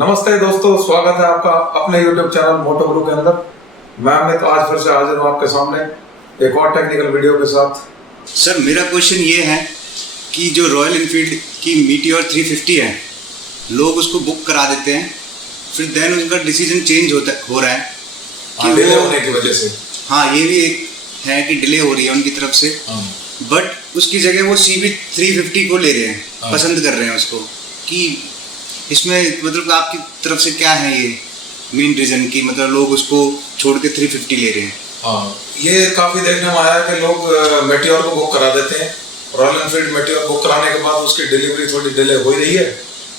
नमस्ते दोस्तों, स्वागत है आपका अपने YouTube चैनल मोटो गुरु के अंदर। मैं अमित आज फिर से हाजिर हूँ आपके सामने एक और टेक्निकल वीडियो के साथ। सर मेरा क्वेश्चन ये है कि जो रॉयल इनफील्ड की मीटियोर 350 है, लोग उसको बुक करा देते हैं, फिर देन उनका डिसीजन चेंज हो रहा है कि डिले होने की वजह से। हाँ, ये भी एक है कि डिले हो रही है उनकी तरफ से, बट उसकी जगह वो CB 350 को ले रहे हैं, पसंद कर रहे हैं उसको। कि इसमें मतलब आपकी तरफ से क्या है ये मेन रीज़न कि मतलब लोग उसको छोड़ के 350 ले रहे हैं? हाँ, ये काफ़ी देखने में आया कि लोग मेटियोर को बुक करा देते हैं। रॉयल एनफील्ड मेटियोर बुक कराने के बाद उसकी डिलीवरी थोड़ी डिले हो रही है,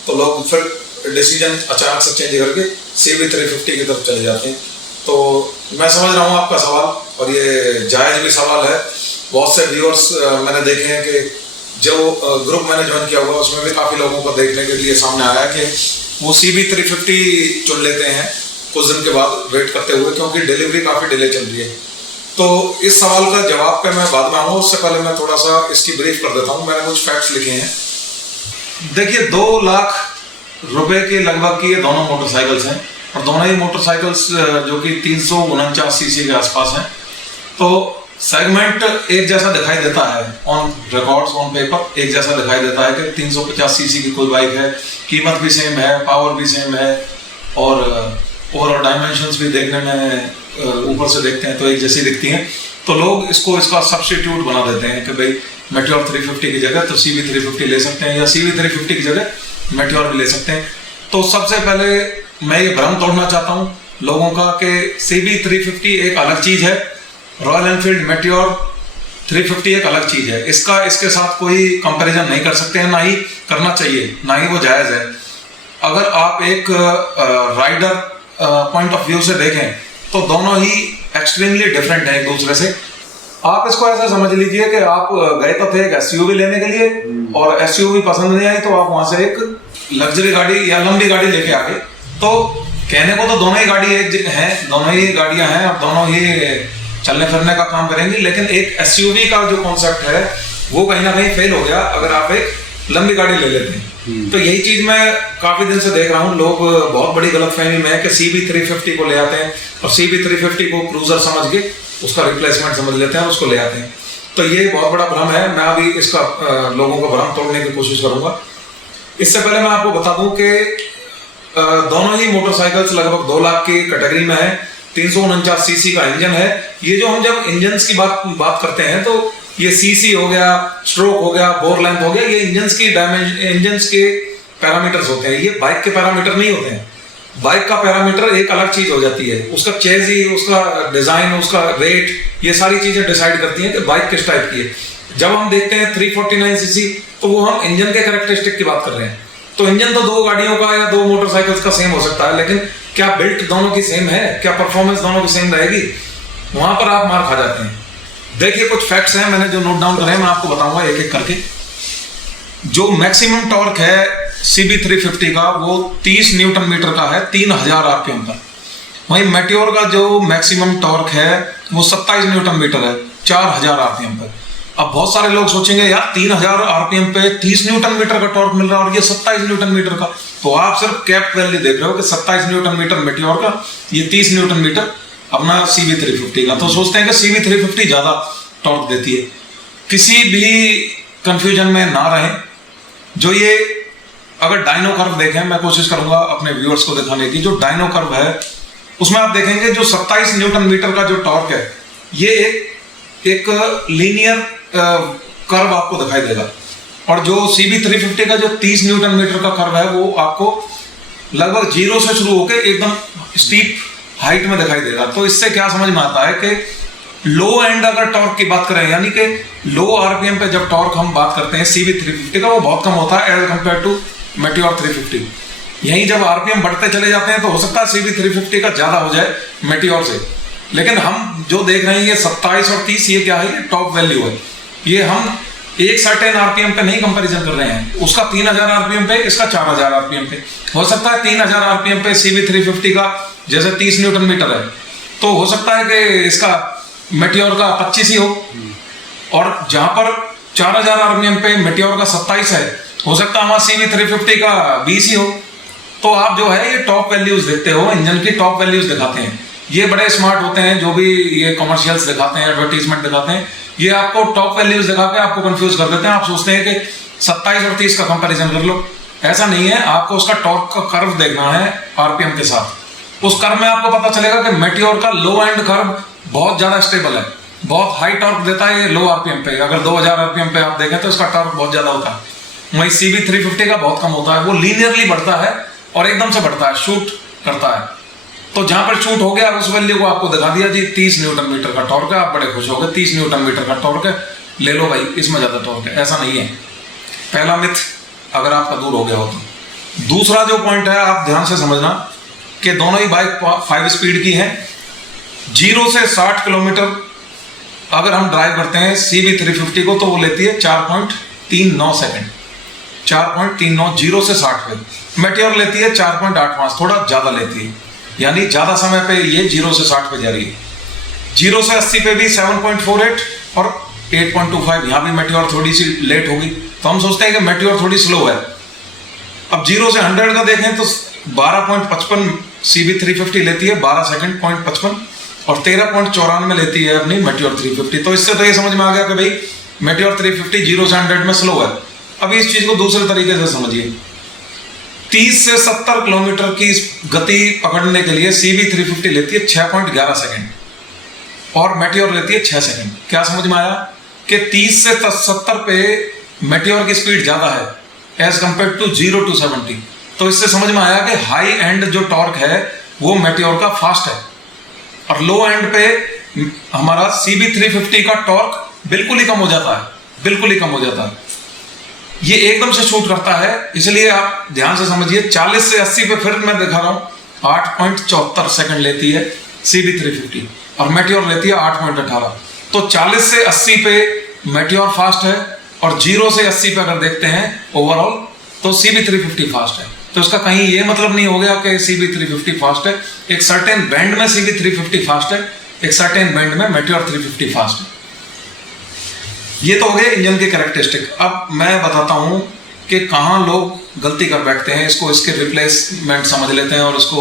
तो लोग फिर डिसीजन अचानक से चेंज करके CB 350 की तरफ चले जाते हैं। तो मैं समझ रहा हूँ आपका सवाल, और ये जायज़ भी सवाल है। बहुत से व्यूअर्स मैंने देखे हैं कि जो ग्रुप मैंने ज्वाइन किया हुआ उसमें भी काफ़ी लोगों को देखने के लिए सामने आया कि वो CB 350 चुन लेते हैं कुछ दिन के बाद वेट करते हुए, क्योंकि डिलीवरी काफ़ी डिले चल रही है। तो इस सवाल का जवाब पे मैं बाद में आऊँ, उससे पहले मैं थोड़ा सा इसकी ब्रीफ कर देता हूँ। मैंने कुछ फैक्ट्स लिखे हैं। देखिए, 2 लाख रुपए के लगभग की ये दोनों मोटरसाइकिल्स हैं, और दोनों ही मोटरसाइकिल्स जो कि 349 सीसी के आसपास हैं। तो सेगमेंट एक जैसा दिखाई देता है, ऑन रिकॉर्ड्स ऑन पेपर एक जैसा दिखाई देता है कि 350 सीसी की कोई बाइक है, कीमत भी सेम है, पावर भी सेम है, और ओवरऑल डायमेंशंस भी देखने में ऊपर से देखते हैं तो एक जैसी दिखती हैं। तो लोग इसका सब्स्टिट्यूट बना देते हैं कि भाई मेटियोर 350 की जगह तो CB 350 ले सकते हैं, या CB 350 की जगह मेटियोर भी ले सकते हैं। तो सबसे पहले मैं ये भ्रम तोड़ना चाहता हूँ लोगों का कि CB 350 एक अलग चीज़ है, रॉयल एनफील्ड मेटियोर 350 एक अलग चीज़ है। इसके साथ कोई कंपैरिजन नहीं कर सकते हैं, ना ही करना चाहिए, ना ही वो जायज़ है। अगर आप एक राइडर पॉइंट ऑफ व्यू से देखें तो दोनों ही एक्सट्रीमली डिफरेंट हैं एक दूसरे से। आप इसको ऐसा समझ लीजिए कि आप गए तो थे एक SUV लेने के लिए, और SUV पसंद नहीं आई तो आप वहां से एक लग्जरी गाड़ी या लंबी गाड़ी लेके आ गए। तो कहने को तो दोनों ही गाड़ी एक हैं, दोनों ही गाड़ियां हैं, और दोनों ही चलने फिरने का काम करेंगी, लेकिन एक SUV का जो कॉन्सेप्ट है वो कहीं ना कहीं फेल हो गया अगर आप एक लंबी गाड़ी ले लेते हैं। तो यही चीज मैं काफी दिन से देख रहा हूँ। लोग बहुत बड़ी गलतफहमी में है कि CB 350 को ले आते हैं, और CB 350 को क्रूजर समझ के उसका रिप्लेसमेंट समझ लेते हैं और उसको ले आते हैं। तो ये बहुत बड़ा भ्रम है। मैं अभी इसका लोगों को भ्रम तोड़ने की कोशिश करूंगा। इससे पहले मैं आपको बता दूं कि दोनों ही मोटरसाइकिल्स लगभग 2 लाख की कैटेगरी में है। 349 सीसी का इंजन है। ये जो हम जब इंजन्स की बात करते हैं तो ये सीसी हो गया, स्ट्रोक हो गया, बोर लेंथ हो गया, ये इंजन्स के पैरामीटर्स होते हैं। ये बाइक के पैरामीटर नहीं होते हैं। बाइक का पैरामीटर एक अलग चीज हो जाती है। उसका चेजी, उसका डिजाइन, उसका रेट, ये सारी चीजें डिसाइड करती हैं कि बाइक किस टाइप की है। जब हम देखते हैं 349 सीसी तो वो हम इंजन के कैरेक्टरिस्टिक की बात कर रहे हैं। तो इंजन तो 2 गाड़ियों का या 2 मोटरसाइकिल्स का सेम हो सकता है, लेकिन क्या बिल्ट दोनों की सेम है? क्या परफॉर्मेंस दोनों की सेम रहेगी? वहां पर आप मार खा जाते हैं। देखिए, कुछ फैक्ट्स हैं मैंने जो नोट डाउन करे हैं, मैं आपको बताऊंगा एक एक करके। जो मैक्सिमम टॉर्क है CB 350 का वो 30 न्यूटन मीटर का है 3000 RPM पर। वहीं मेटियोर का जो मैक्सिमम टॉर्क है वो 27 न्यूटन मीटर है 4000 RPM पर। अब बहुत सारे लोग सोचेंगे यार 3000 RPM पे 30 न्यूटन मीटर का टॉर्क मिल रहा है और ये 27 न्यूटन मीटर का, तो आप सिर्फ कैप वैल्यू देख रहे हो कि 27 न्यूटन मीटर मेटियोर का, ये 30 न्यूटन मीटर अपना CB 350 का। तो सोचते हैं कि CB 350 ज्यादा टॉर्क देती है। किसी भी कंफ्यूजन में ना रहें। जो ये अगर डायनो कर्व देखें, मैं कोशिश करूंगा अपने व्यूअर्स को दिखाने की। जो डायनो कर्व है उसमें आप देखेंगे जो 27 न्यूटन मीटर का जो टॉर्क है ये एक लीनियर कर्व आपको दिखाई देगा, और जो CB 350 का जो 30 न्यूटन मीटर का कर्व है वो आपको लगभग 0 से शुरू होकर एकदम स्टीप हाइट में दिखाई देगा। तो इससे क्या समझ में आता है कि लो एंड अगर टॉर्क की बात करें, यानी कि लो RPM पे जब टॉर्क हम बात करते हैं CB 350 का, वो बहुत कम होता है एज कम्पेयर टू मेटियोर 350। यहीं जब RPM बढ़ते चले जाते हैं तो हो सकता है CB 350 का ज्यादा हो जाए मेटियोर से, लेकिन हम जो देख रहे हैं ये 27 और 30, ये क्या है? ये टॉप वैल्यू है। ये हम एक सर्टेन RPM पे नहीं कंपैरिजन कर रहे हैं। उसका 3000 RPM पे, इसका 4000 RPM पे। हो सकता है 3000 RPM पे CB 350 का जैसे 30 न्यूटन मीटर है, तो हो सकता है कि इसका मेटियोर का 25 ही हो, और जहां पर 4000 RPM पे मेटियोर का 27 है, हो सकता है हमारा CB 350 का 20 ही हो। तो आप जो है ये टॉप वैल्यूज देखते हो, इंजन की टॉप वैल्यूज दिखाते हैं। ये बड़े स्मार्ट होते हैं जो भी ये कमर्शियल्स दिखाते हैं, एडवर्टीजमेंट दिखाते हैं, ये आपको टॉप वैल्यूज दिखा के आपको कंफ्यूज कर देते हैं। आप सोचते हैं कि 27 और 30 का कंपैरिजन कर लो, ऐसा नहीं है। आपको उसका टॉर्क का कर्व देखना है आरपीएम के साथ। उस कर्व में आपको पता चलेगा कि मेटियोर का लो एंड कर्व बहुत ज्यादा स्टेबल है, बहुत हाई टॉर्क देता है ये लो आरपीएम पे। अगर 2000 आरपीएम पे आप देखें तो इसका टॉर्क बहुत ज्यादा होता है। वहीं CB 350 का बहुत कम होता है, वो लीनियरली बढ़ता है और एकदम से बढ़ता है, शूट करता है। तो जहां पर शूट हो गया उस वैल्यू को आपको दिखा दिया जी 30 न्यूटन मीटर का टॉर्क है, आप बड़े खुश हो गए, 30 न्यूटन मीटर का टॉर्क है, ले लो भाई, इसमें ज्यादा टॉर्क है। ऐसा नहीं है, पहला मिथ अगर आपका दूर हो गया हो तो। दूसरा जो पॉइंट है आप ध्यान से समझना कि दोनों ही बाइक 5 स्पीड की हैं। 0 से 60 किलोमीटर अगर हम ड्राइव करते हैं CB 350 को तो वो लेती है 4.39 सेकंड, 4.39 0 से 60 पे। मेटियोर लेती है 4.85, थोड़ा ज्यादा लेती है, यानी ज्यादा समय पे ये 0 से 60 पे जा रही है। 0 से 80 पे भी 7.48 और 8.25, यहाँ भी मेटियोर थोड़ी सी लेट होगी, तो हम सोचते हैं कि मेटियोर थोड़ी स्लो है। अब 0 से 100 का देखें तो 12.55 CB 350 लेती है, 12 सेकंड 0.55, और 13.94 लेती है अपनी मेटियोर 350। तो इससे तो ये समझ में आ गया कि भाई मेटियोर 350 0 से 100 में स्लो है। अब इस चीज को दूसरे तरीके से समझिए, 30 से 70 किलोमीटर की गति पकड़ने के लिए CB 350 लेती है 6.11 सेकंड और मेटियोर लेती है 6 सेकंड। क्या समझ में आया कि 30 से 70 पे मेटियोर की स्पीड ज्यादा है एज कंपेयर टू 0 to 70। तो इससे समझ में आया कि हाई एंड जो टॉर्क है वो मेटियोर का फास्ट है, और लो एंड पे हमारा CB 350 का टॉर्क बिल्कुल ही कम हो जाता है, बिल्कुल ही कम हो जाता है। ये एकदम से शूट करता है, इसलिए आप ध्यान से समझिए। 40 से 80 पे फिर मैं दिखा रहा हूं 8.74 सेकंड लेती है CB 350 और मेटियोर लेती है 8.18। तो 40 से 80 पे मेटियोर फास्ट है, और 0 से 80 पे अगर देखते हैं ओवरऑल तो CB 350 फास्ट है। तो इसका कहीं ये मतलब नहीं हो गया कि CB 350 फास्ट है। एक सर्टेन बैंड में CB 350 फास्ट है, एक सर्टेन बैंड में मेटियोर 350 फास्ट है। ये तो हो गए इंजन के कैरेक्टरिस्टिक। अब मैं बताता हूं कि कहां लोग गलती कर बैठते हैं, इसको इसके रिप्लेसमेंट समझ लेते हैं और इसको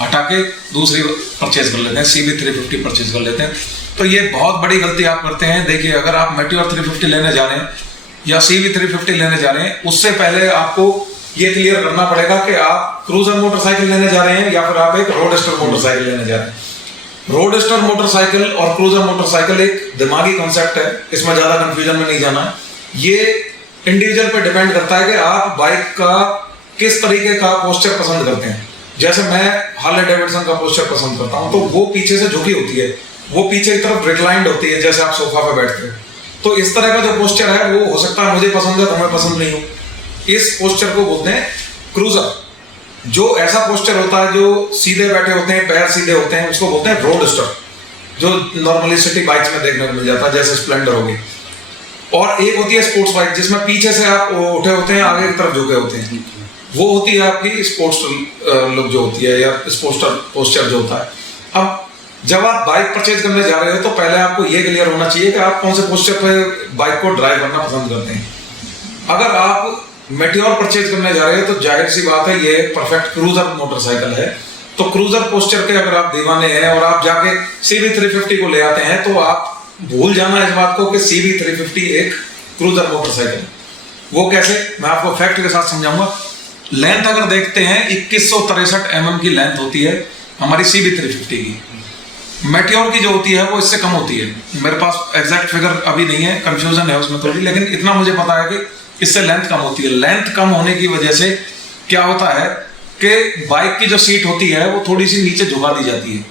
हटा के दूसरी परचेज कर लेते हैं, CB 350 परचेज कर लेते हैं। तो ये बहुत बड़ी गलती आप करते हैं। देखिए, अगर आप मेटियोर 350 लेने जा रहे हैं या CB 350 लेने जा रहे हैं, उससे पहले आपको ये क्लियर करना पड़ेगा कि आप क्रूजर मोटरसाइकिल लेने जा रहे हैं या फिर आप एक रोडस्टर मोटरसाइकिल लेने जा रहे हैं। रोडस्टर मोटरसाइकिल और क्रूजर मोटरसाइकिल एक दिमागी कॉन्सेप्ट है, इसमें ज्यादा कंफ्यूजन में नहीं जाना है। ये इंडिविजुअल पे डिपेंड करता है कि आप बाइक का किस तरीके का पोस्चर पसंद करते हैं। जैसे मैं हार्ले डेविडसन का पोस्चर पसंद करता हूं, तो वो पीछे से झुकी होती है, वो पीछे की तरफ रिक्लाइंड होती है, जैसे आप सोफा पे बैठते हैं। तो इस तरह का जो पोस्चर है वो हो सकता है मुझे पसंद है, तुम्हें पसंद नहीं हो। इस पोस्चर को बोलते हैं क्रूजर। जो ऐसा पोस्चर होता है जो सीधे बैठे होते हैं, पैर सीधे होते हैं, उसको बोलते हैं रोडस्टर, जो नॉर्मली सिटी बाइक्स में देखने को मिल जाता है, जैसे स्प्लेंडर होगी। और एक होती है स्पोर्ट्स बाइक, जिसमें पीछे से आप उठे होते हैं, आगे की तरफ झुके होते हैं, वो होती है आपकी स्पोर्ट्स लुक जो होती है, या स्पोर्ट्स पोस्चर जो होता है। अब जब आप बाइक परचेज करने जा रहे हो तो पहले आपको ये क्लियर होना चाहिए कि आप कौन से पोस्चर पे बाइक को ड्राइव करना पसंद करते हैं। अगर आप मेटियोर परचेज करने जा रहे हैं तो जाहिर सी बात है ये परफेक्ट क्रूजर मोटरसाइकिल है। तो क्रूजर पोस्चर के अगर आप दीवाने हैं और आप जाके CB 350 को ले आते हैं, तो आप भूल जाना इस बात को कि CB 350 एक क्रूजर मोटरसाइकिल है। वो कैसे, मैं आपको फैक्ट के साथ समझाऊंगा। लेंथ अगर देखते हैं 2163 mm की लेंथ होती है हमारी CB 350 की। मेटियोर की जो होती है वो इससे कम होती है। मेरे पास एग्जैक्ट फिगर अभी नहीं है, कंफ्यूजन है उसमें थोड़ी, लेकिन इतना मुझे पता है कि इससे लेंथ कम होती है। लेंथ कम होने की वजह से क्या होता है कि बाइक की जो सीट होती है वो थोड़ी सी नीचे झुका दी जाती है,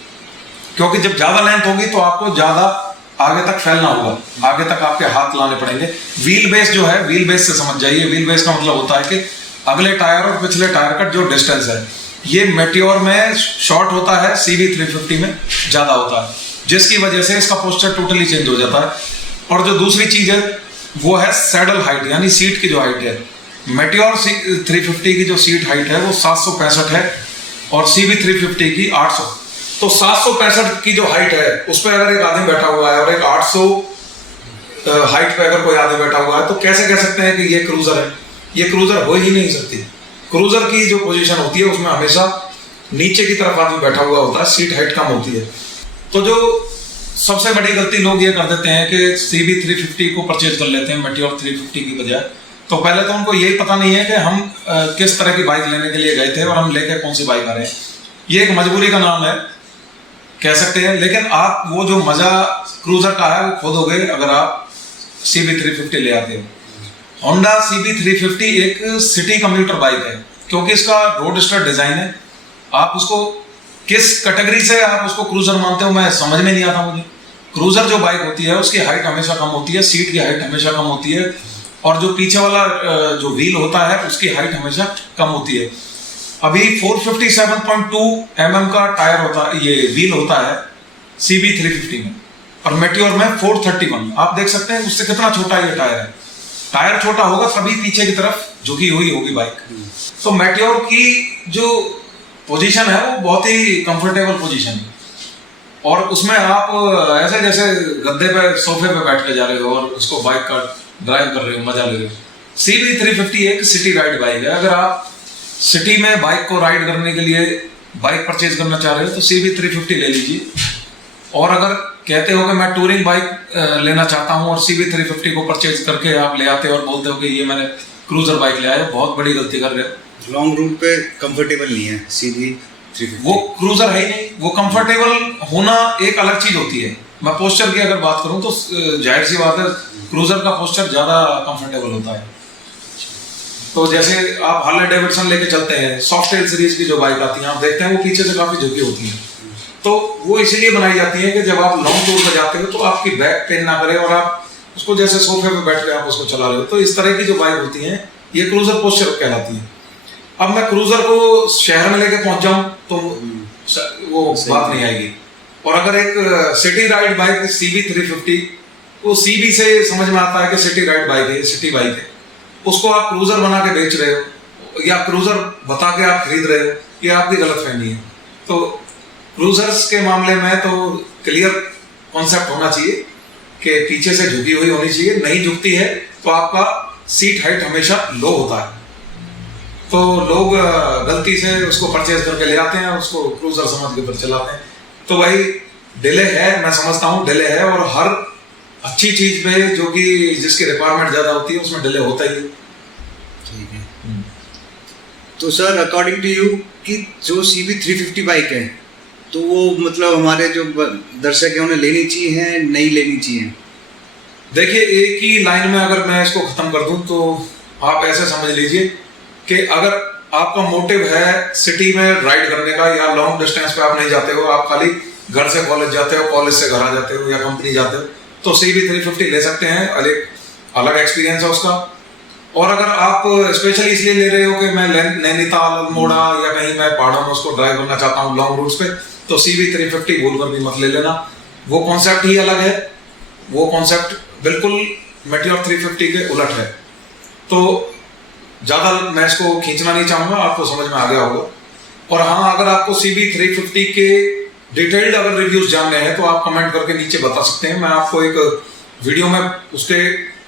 क्योंकि जब ज्यादा लेंथ होगी तो आपको ज्यादा आगे तक फैलना होगा, आगे तक आपके हाथ लाने पड़ेंगे। व्हील बेस जो है, व्हील बेस से समझ जाइए। व्हील बेस का मतलब होता है कि अगले टायर और पिछले टायर का जो डिस्टेंस है, ये मेटियोर में शॉर्ट होता है, CB 350 में ज्यादा होता है, जिसकी वजह से इसका पोस्चर टोटली चेंज हो जाता है। और जो दूसरी चीज है वो है सैडल हाइट, यानी सीट की जो हाइट है। मेटियोर 350 की जो सीट हाइट है वो 765 है और CB 350 की 800। तो 765 की जो हाइट है उस पर अगर एक आदमी बैठा हुआ है और एक 800 हाइट पे अगर कोई आदमी बैठा हुआ है, तो कैसे कह सकते हैं कि ये क्रूजर है? ये क्रूजर हो ही नहीं सकती। क्रूजर की जो पोजीशन होती है उसमें हमेशा नीचे की तरफ आदमी बैठा हुआ होता है, सीट हाइट कम होती है। तो जो सबसे बड़ी गलती लोग ये कर देते हैं कि CB 350 को परचेज कर लेते हैं मेटियोर 350 की बजाय। तो पहले तो उनको यही पता नहीं है कि हम किस तरह की बाइक लेने के लिए गए थे और हम लेके कौन सी बाइक आ रहे हैं। ये एक मजबूरी का नाम है कह सकते हैं, लेकिन आप वो जो मजा क्रूजर का है वो खोदोगे अगर आप CB 350 ले आते हो। होंडा CB 350 एक सिटी कम्यूटर बाइक है, क्योंकि इसका रोडस्टर डिजाइन है। आप उसको किस कैटेगरी से आप उसको क्रूजर मानते हो मैं समझ में नहीं आता मुझे। क्रूजर जो बाइक होती है उसकी हाइट हमेशा कम होती है, सीट की हाइट हमेशा कम होती है, और जो पीछे वाला जो व्हील होता है उसकी हाइट हमेशा कम होती है। अभी 457.2 mm का टायर होता है, ये व्हील होता है CB 350 में, और मेटियोर में 431। आप देख सकते हैं उससे कितना छोटा ये टायर है। टायर छोटा होगा तभी पीछे की तरफ झुकी हुई होगी बाइक। तो मेटियोर की जो पोजीशन है वो बहुत ही कंफर्टेबल पोजीशन है, और उसमें आप ऐसे जैसे गद्दे पे सोफे पे बैठ के जा रहे हो और उसको बाइक का ड्राइव कर रहे हो, मजा ले रहे हो। CB 350 एक सिटी राइड बाइक है। अगर आप सिटी में बाइक को राइड करने के लिए बाइक परचेज करना चाह रहे हो तो CB 350 ले लीजिए। और अगर कहते हो कि मैं टूरिंग बाइक लेना चाहता हूं और CB 350 को परचेज करके आप ले आते हो और बोलते हो कि ये मैंने क्रूजर बाइक ले आया, बहुत बड़ी गलती कर रहे हो। लॉन्ग रूट पे कंफर्टेबल नहीं है CB 350। वो क्रूजर है ही नहीं। वो कंफर्टेबल होना एक अलग चीज होती है। मैं पोस्चर की अगर बात करूं तो जाहिर सी बात है क्रूजर का पोस्चर ज्यादा कंफर्टेबल होता है। तो जैसे आप हार्ले डेविडसन लेके चलते हैं, सॉफ्टेल सीरीज की जो बाइक आती है आप देखते हैं वो पीछे से काफी झुकी होती है। तो वो इसीलिए बनाई जाती है कि जब आप लॉन्ग टूर पर जाते हो तो आपकी बैक पेन ना करे और आप उसको जैसे सोफे पे बैठ के आप उसको चला रहे हो। तो इस तरह की जो बाइक होती है ये क्रूजर पोस्चर कहलाती है। अब मैं क्रूजर को शहर में लेके पहुंच जाऊं तो वो बात नहीं आएगी। और अगर एक सिटी राइड बाइक CB 350, वो CB से समझ में आता है कि सिटी राइड बाइक है, सिटी बाइक है, उसको आप क्रूजर बना के बेच रहे हो या क्रूजर बता के आप खरीद रहे हो, ये आपकी गलतफहमी है। तो क्रूजर्स के मामले में तो क्लियर कॉन्सेप्ट होना चाहिए कि पीछे से झुकी हुई होनी चाहिए। नहीं झुकती है तो आपका सीट हाइट हमेशा लो होता है। तो लोग गलती से उसको परचेज करके ले आते हैं, उसको क्रूजर समझ के फिर चलाते हैं। तो भाई डिले है, मैं समझता हूँ डिले है, और हर अच्छी चीज पे जो कि जिसकी रिक्वायरमेंट ज्यादा होती है उसमें डिले होता ही है। ठीक है। तो सर अकॉर्डिंग टू यू कि जो CB 350 बाइक है तो वो मतलब हमारे जो दर्शक है उन्हें लेनी चाहिए, नहीं लेनी चाहिए? देखिए, एक ही लाइन में अगर मैं इसको खत्म कर दूं तो आप ऐसे समझ लीजिए कि अगर आपका मोटिव है सिटी में राइड करने का या लॉन्ग डिस्टेंस पे आप नहीं जाते हो, आप खाली घर से कॉलेज जाते हो, कॉलेज से घर आ जाते हो या कंपनी जाते हो, तो CB 350 ले सकते हैं। अलग एक्सपीरियंस है उसका। और अगर आप स्पेशली इसलिए ले रहे हो कि मैं नैनीताल, अल्मोड़ा या कहीं मैं पहाड़ों में उसको ड्राइव करना चाहता हूँ लॉन्ग रूट्स पे, तो CB 350 भूल कर भी मत ले लेना। वो कॉन्सेप्ट ही अलग है, वो कॉन्सेप्ट बिल्कुल मेटियोर 350 के उलट है। तो ज़्यादा मैं इसको खींचना नहीं चाहूँगा, आपको समझ में आ गया होगा। और हाँ, अगर आपको CB 350 के डिटेल्ड अगर रिव्यूज जानने हैं तो आप कमेंट करके नीचे बता सकते हैं। मैं आपको एक वीडियो में उसके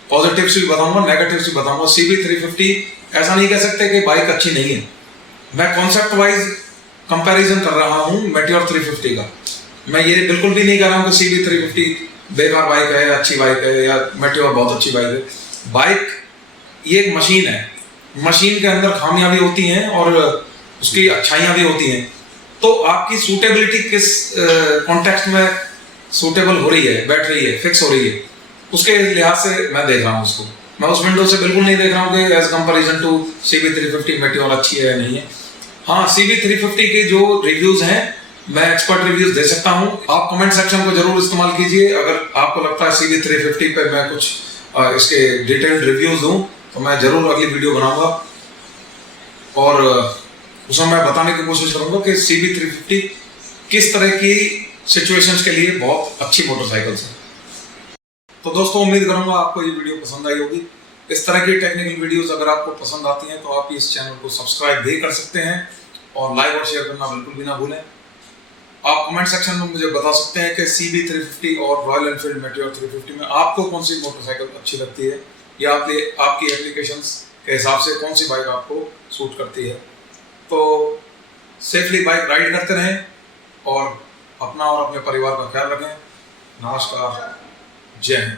पॉजिटिव्स भी बताऊंगा, नेगेटिव्स भी बताऊंगा। CB 350 ऐसा नहीं कह सकते कि बाइक अच्छी नहीं है। मैं कॉन्सेप्ट वाइज कंपैरिजन कर रहा हूँ मेटियोर 350 का। मैं ये बिल्कुल भी नहीं कह रहा हूँ कि CB 350 बेकार बाइक है, अच्छी बाइक है, या मेटियोर बहुत अच्छी बाइक है। बाइक ये एक मशीन है, मशीन के अंदर खामियां भी होती हैं और उसकी अच्छाइयां भी होती हैं। तो आपकी सूटेबिलिटी किस कॉन्टेक्स्ट में सूटेबल हो रही है, बैठ रही है, फिक्स हो रही है, उसके लिहाज से मैं देख रहा हूँ उसको। मैं उस विंडो से बिल्कुल नहीं देख रहा हूँ कि as comparison to CB 350 Meteor अच्छी है या नहीं है। हाँ, CB 350 के जो रिव्यूज हैं मैं एक्सपर्ट रिव्यूज दे सकता हूँ। आप कमेंट सेक्शन को जरूर इस्तेमाल कीजिए। अगर आपको लगता है CB 350 पे मैं कुछ इसके डिटेल्ड रिव्यूज दूँ तो मैं जरूर अगली वीडियो बनाऊंगा और उसमें मैं बताने की कोशिश करूंगा कि CB 350 किस तरह की सिचुएशंस के लिए बहुत अच्छी मोटरसाइकिल्स है। तो दोस्तों, उम्मीद करूंगा आपको ये वीडियो पसंद आई होगी। इस तरह की टेक्निकल वीडियोस अगर आपको पसंद आती हैं तो आप इस चैनल को सब्सक्राइब भी कर सकते हैं और लाइक और शेयर करना बिल्कुल भी ना भूलें। आप कमेंट सेक्शन में मुझे बता सकते हैं कि CB 350 और रॉयल एनफील्ड मेटियोर 350 में आपको कौन सी मोटरसाइकिल अच्छी लगती है या आपकी एप्लीकेशंस के हिसाब से कौन सी बाइक आपको सूट करती है। तो सेफली बाइक राइड करते रहें और अपना और अपने परिवार का ख्याल रखें। नमस्कार, जय हिंद।